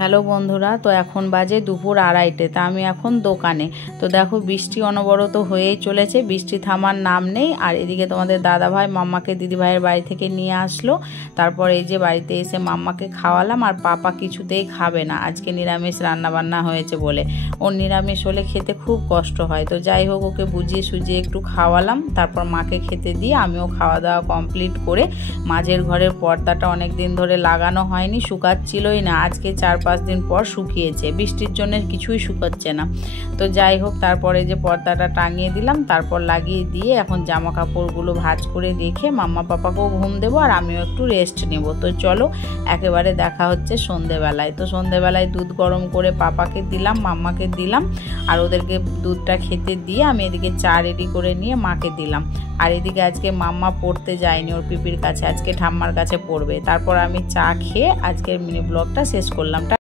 Hello বন্ধুরা, তো এখন বাজে দুপুর 2:30। তা আমি এখন দোকানে। তো দেখো বৃষ্টি অনবরত হয়েই চলেছে, বৃষ্টি থামার নাম নেই। আর এদিকে তোমাদের দাদাভাই মাম্মাকে দিদিভাইয়ের বাড়ি থেকে নিয়ে আসলো। তারপর এই যে বাড়িতে এসে মাম্মাকে খাওয়ালাম। আর পাপা কিছুতেই খাবে না, আজকে নিরামিষ রান্নাবান্না হয়েছে বলে। ওর নিরামিষ হলে খেতে খুব কষ্ট হয়। তো যাই হোক, ওকে বুঝিয়ে সুজিয়ে একটু খাওয়ালাম। তারপর মাকে খেতে দিয়ে আমিও খাওয়া দাওয়া কমপ্লিট করে মাঝের ঘরের পর্দাটা অনেক দিন ধরে লাগানো হয়নি, শুকাচ্ছিলই না। আজকে 4-5 দিন পর শুকিয়েছে, বৃষ্টির জন্য কিছুই শুকাচ্ছে না। তো যাই হোক, তারপরে যে পর্দাটা টাঙিয়ে দিলাম, তারপর লাগিয়ে দিয়ে এখন জামা কাপড়গুলো ভাঁজ করে রেখে মাম্মা পাপাকেও ঘুম দেবো আর আমিও একটু রেস্ট নেব। তো চলো একেবারে দেখা হচ্ছে সন্ধেবেলায়। তো সন্ধেবেলায় দুধ গরম করে পাপাকে দিলাম, মাম্মাকে দিলাম। আর ওদেরকে দুধটা খেতে দিয়ে আমি এদিকে চা রেডি করে নিয়ে মাকে দিলাম। আর এদিকে আজকে মাম্মা পড়তে যায়নি, ওর পিপির কাছে, আজকে ঠাম্মার কাছে পড়বে। তারপর আমি চা খেয়ে আজকের মিনি ব্লগটা শেষ করলাম।